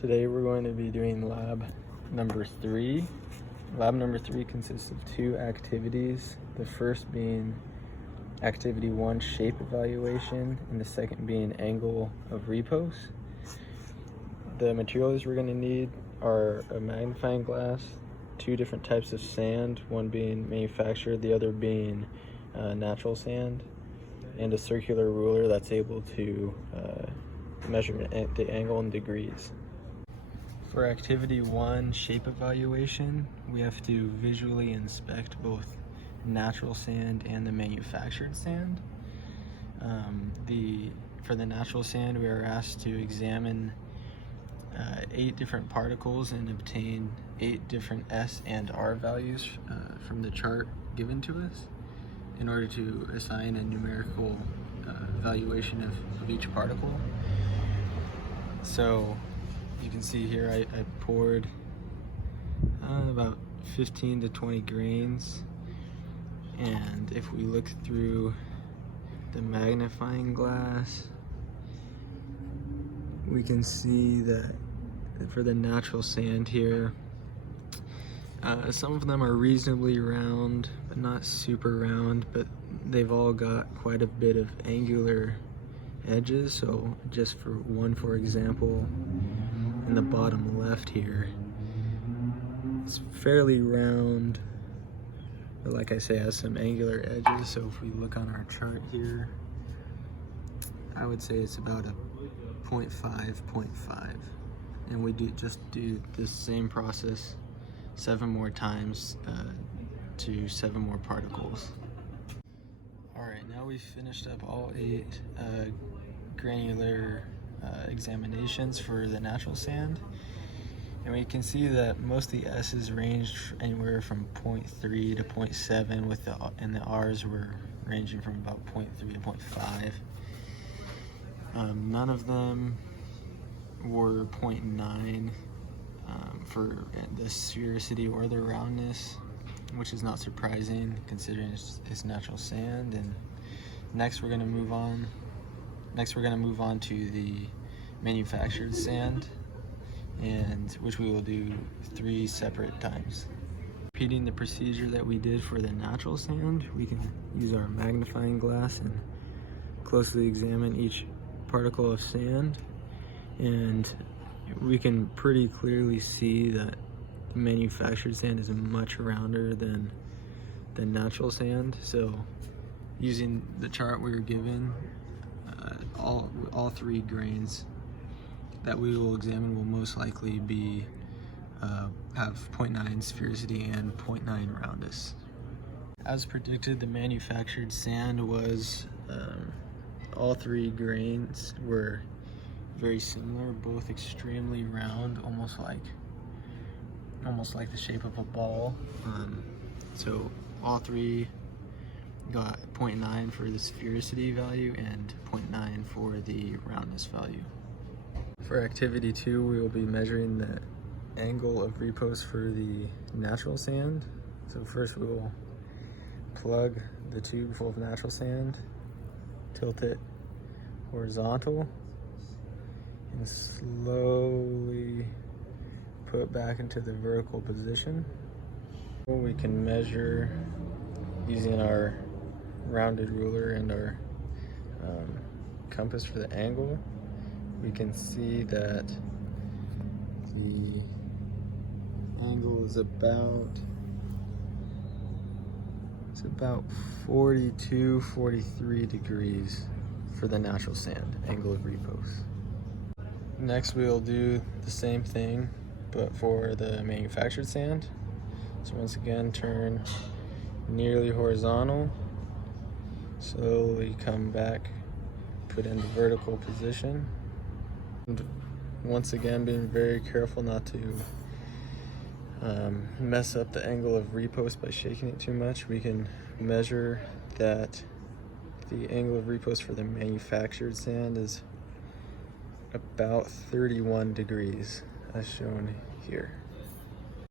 Today we're going to be doing lab number 3. Lab number 3 consists of 2 activities. The first being activity 1, shape evaluation, and the second being angle of repose. The materials we're going to need are a magnifying glass, 2 different types of sand, one being manufactured, the other being natural sand, and a circular ruler that's able to measure the angle in degrees. For activity 1, shape evaluation, we have to visually inspect both natural sand and the manufactured sand. For the natural sand, we are asked to examine 8 different particles and obtain 8 different S and R values from the chart given to us in order to assign a numerical valuation of each particle. So you can see here I poured about 15 to 20 grains, and if we look through the magnifying glass, we can see that for the natural sand here, some of them are reasonably round but not super round, but they've all got quite a bit of angular edges. So just for example, in the bottom left here, it's fairly round, but like I say, has some angular edges. So if we look on our chart here, I would say it's about a 0.5, and we just do this same process 7 more times to 7 more particles. Alright, now we've finished up all 8 granular examinations for the natural sand, and we can see that most of the S's ranged anywhere from 0.3 to 0.7, and the R's were ranging from about 0.3 to 0.5. None of them were 0.9 for the sphericity or the roundness, which is not surprising considering it's natural sand. And next we're going to move on to the manufactured sand, and which we will do 3 separate times. Repeating the procedure that we did for the natural sand, we can use our magnifying glass and closely examine each particle of sand, and we can pretty clearly see that manufactured sand is much rounder than natural sand. So using the chart we were given, all 3 grains that we will examine will most likely be have 0.9 sphericity and 0.9 roundness. As predicted, the manufactured sand was all 3 grains were very similar, both extremely round, almost like the shape of a ball. So all 3 got 0.9 for the sphericity value and 0.9 for the roundness value. For activity 2, we will be measuring the angle of repose for the natural sand. So first we will plug the tube full of natural sand, tilt it horizontal, and slowly put it back into the vertical position. We can measure using our rounded ruler and our compass for the angle. We can see that the angle is about 42-43 degrees for the natural sand, angle of repose. Next we'll do the same thing but for the manufactured sand. So once again, turn nearly horizontal, slowly come back, put in the vertical position, and once again being very careful not to mess up the angle of repose by shaking it too much. We can measure that the angle of repose for the manufactured sand is about 31 degrees as shown here.